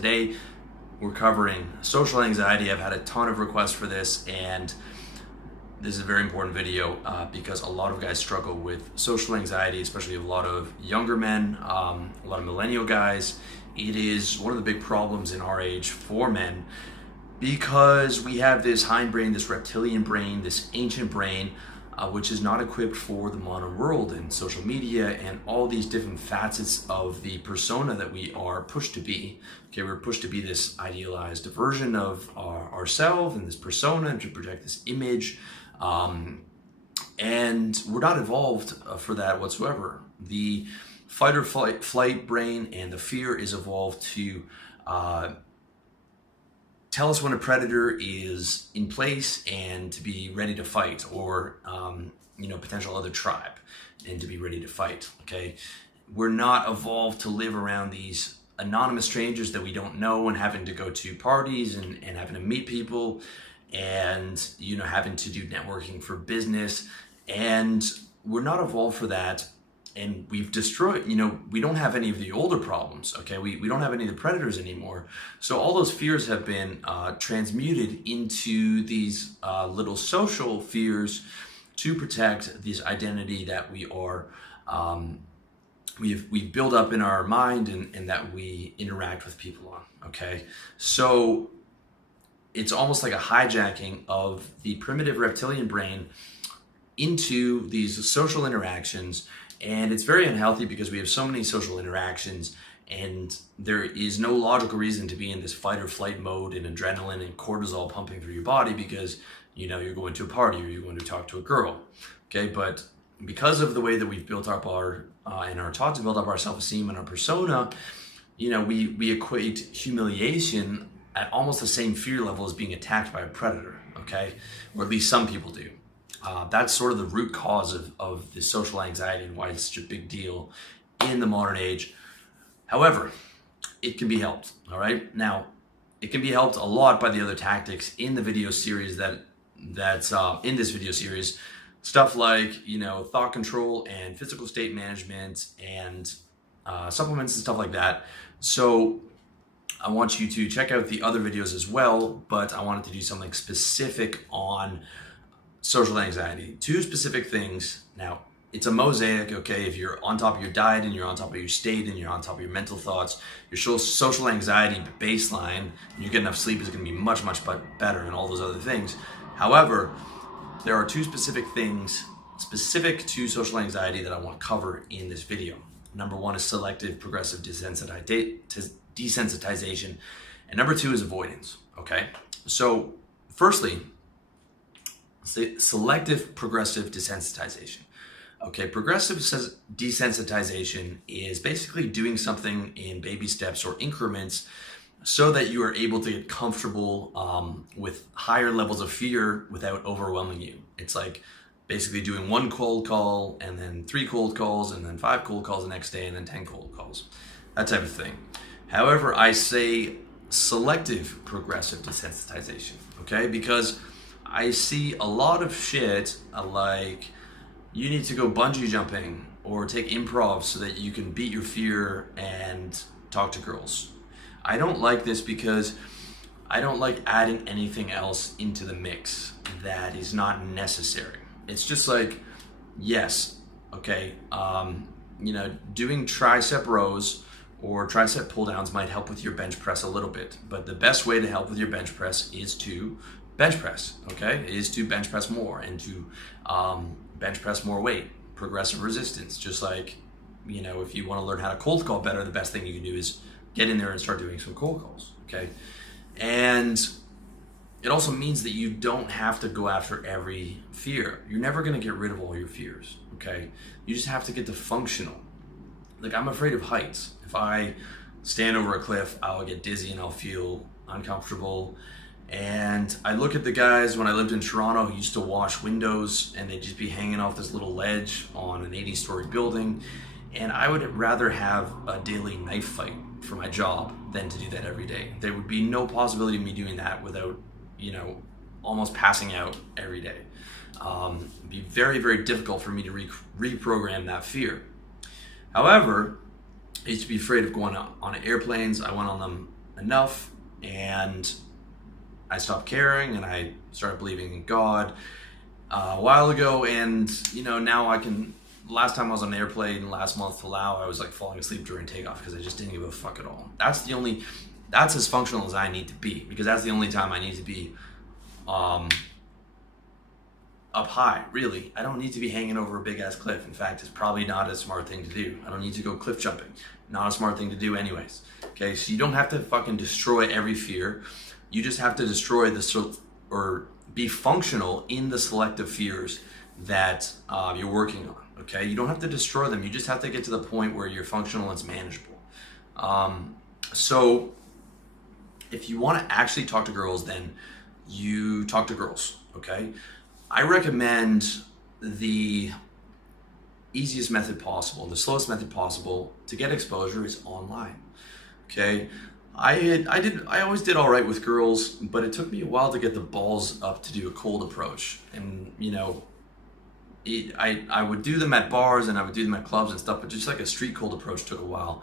today we're covering social anxiety. I've had a ton of requests for this, and this is a very important video because a lot of guys struggle with social anxiety, especially a lot of younger men, a lot of millennial guys. It is one of the big problems in our age for men because we have this hindbrain, this reptilian brain, this ancient brain, which is not equipped for the modern world and social media and all these different facets of the persona that we are pushed to be. Okay, we're pushed to be this idealized version of ourselves and this persona and to project this image. And we're not evolved for that whatsoever. The fight or flight brain and the fear is evolved to tell us when a predator is in place and to be ready to fight, or potential other tribe and to be ready to fight. Okay, we're not evolved to live around these anonymous strangers that we don't know and having to go to parties and having to meet people and having to do networking for business. And we're not evolved for that. And we've destroyed, we don't have any of the older problems, okay? We don't have any of the predators anymore. So all those fears have been transmuted into these little social fears to protect this identity that we are, we've built up in our mind and that we interact with people on, okay? So it's almost like a hijacking of the primitive reptilian brain into these social interactions. And it's very unhealthy because we have so many social interactions and there is no logical reason to be in this fight or flight mode and adrenaline and cortisol pumping through your body because you're going to a party or you're going to talk to a girl. Okay, but because of the way that we've built up our and are taught to build up our self-esteem and our persona, we equate humiliation at almost the same fear level as being attacked by a predator, okay? Or at least some people do. That's sort of the root cause of the social anxiety and why it's such a big deal in the modern age. However, it can be helped, all right? Now, it can be helped a lot by the other tactics in the video series that's in this video series. Stuff like, thought control and physical state management and supplements and stuff like that. So I want you to check out the other videos as well, but I wanted to do something specific on social anxiety. Two specific things. Now, it's a mosaic, okay? If you're on top of your diet and you're on top of your state and you're on top of your mental thoughts, your social anxiety baseline, and you get enough sleep, is going to be much, much better and all those other things. However, there are two specific things specific to social anxiety that I want to cover in this video. Number one is selective progressive desensitization, and number two is avoidance, okay? So, firstly, selective progressive desensitization. Okay, progressive desensitization is basically doing something in baby steps or increments so that you are able to get comfortable with higher levels of fear without overwhelming you. It's like basically doing one cold call and then 3 cold calls and then 5 cold calls the next day and then 10 cold calls, that type of thing. However, I say selective progressive desensitization, okay? Because I see a lot of shit like you need to go bungee jumping or take improv so that you can beat your fear and talk to girls. I don't like this because I don't like adding anything else into the mix that is not necessary. It's just like, yes, okay, doing tricep rows or tricep pull downs might help with your bench press a little bit, but the best way to help with your bench press is to bench press, okay? Is to bench press more and to bench press more weight, progressive resistance. Just like, if you want to learn how to cold call better, the best thing you can do is get in there and start doing some cold calls, okay? And it also means that you don't have to go after every fear. You're never going to get rid of all your fears, okay? You just have to get to functional. Like, I'm afraid of heights. If I stand over a cliff, I'll get dizzy and I'll feel uncomfortable. And I look at the guys when I lived in Toronto who used to wash windows and they'd just be hanging off this little ledge on an 80-story building. And I would rather have a daily knife fight for my job than to do that every day. There would be no possibility of me doing that without, almost passing out every day. It'd be very, very difficult for me to reprogram that fear. However, I used to be afraid of going on airplanes. I went on them enough, and I stopped caring, and I started believing in God a while ago. And now I can. Last time I was on an airplane last month to Laos, I was like falling asleep during takeoff because I just didn't give a fuck at all. That's as functional as I need to be, because that's the only time I need to be up high, really. I don't need to be hanging over a big ass cliff. In fact, it's probably not a smart thing to do. I don't need to go cliff jumping. Not a smart thing to do anyways. Okay, so you don't have to fucking destroy every fear. You just have to destroy or be functional in the selective fears that you're working on. Okay, you don't have to destroy them. You just have to get to the point where you're functional and it's manageable. So if you want to actually talk to girls, then you talk to girls. Okay, I recommend the easiest method possible, the slowest method possible to get exposure is online. Okay, I always did all right with girls, but it took me a while to get the balls up to do a cold approach. And I would do them at bars and I would do them at clubs and stuff, but just like a street cold approach took a while.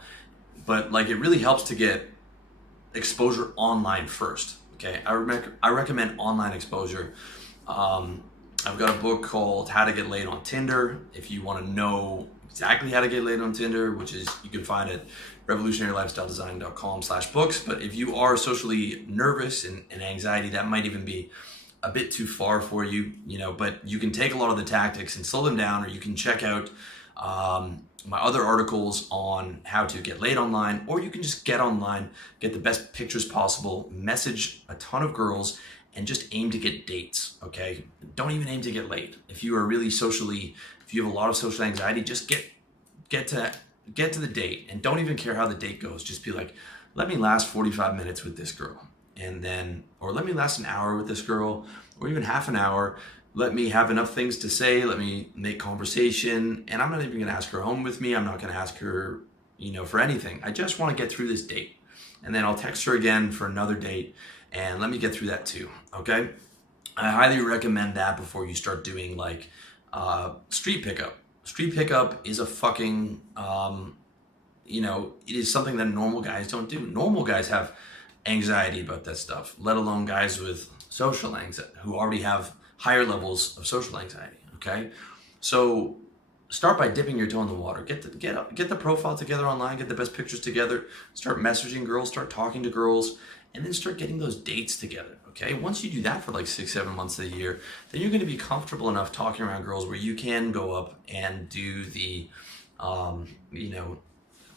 But like, it really helps to get exposure online first. Okay, I recommend online exposure. I've got a book called How to Get Laid on Tinder. If you want to know exactly how to get laid on Tinder, which is, you can find it revolutionarylifestyledesign.com/books. But if you are socially nervous and anxiety, that might even be a bit too far for you, but you can take a lot of the tactics and slow them down, or you can check out my other articles on how to get laid online, or you can just get online, get the best pictures possible, message a ton of girls, and just aim to get dates. Okay, don't even aim to get laid. If you are really if you have a lot of social anxiety, just get to the date, and don't even care how the date goes. Just be like, let me last 45 minutes with this girl, and then, or let me last an hour with this girl, or even half an hour. Let me have enough things to say. Let me make conversation, and I'm not even gonna ask her home with me. I'm not gonna ask her, for anything. I just want to get through this date, and then I'll text her again for another date, and let me get through that too. Okay, I highly recommend that before you start doing like street pickup. Street pickup is a fucking, it is something that normal guys don't do. Normal guys have anxiety about that stuff, let alone guys with social anxiety who already have higher levels of social anxiety. Okay, so start by dipping your toe in the water. Get the profile together online, get the best pictures together, start messaging girls, start talking to girls, and then start getting those dates together. Okay, once you do that for like 6-7 months of the year, then you're going to be comfortable enough talking around girls where you can go up and do the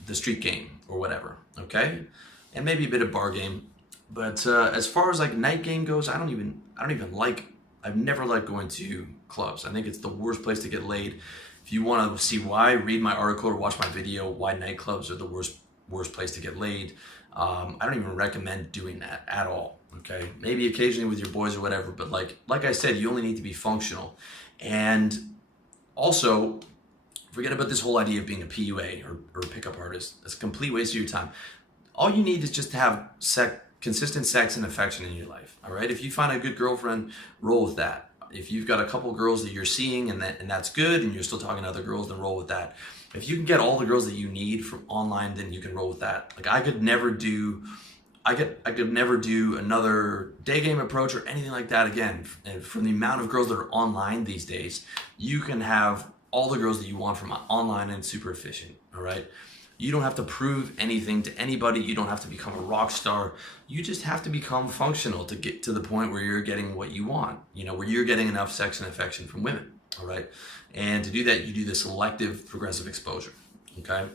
the street game or whatever. Okay, and maybe a bit of bar game. But as far as like night game goes, I've never liked going to clubs. I think it's the worst place to get laid. If you want to see why, read my article or watch my video, why nightclubs are the worst place to get laid. I don't even recommend doing that at all. Okay, maybe occasionally with your boys or whatever, but like I said, you only need to be functional. And also, forget about this whole idea of being a PUA or a pickup artist. It's a complete waste of your time. All you need is just to have consistent sex and affection in your life. All right, if you find a good girlfriend, roll with that. If you've got a couple girls that you're seeing and that's good, and you're still talking to other girls, then roll with that. If you can get all the girls that you need from online, then you can roll with that. Like I could never do another day game approach or anything like that again. And from the amount of girls that are online these days, you can have all the girls that you want from online, and super efficient. All right. You don't have to prove anything to anybody. You don't have to become a rock star. You just have to become functional to get to the point where you're getting what you want, where you're getting enough sex and affection from women. All right. And to do that, you do the selective progressive exposure. Okay.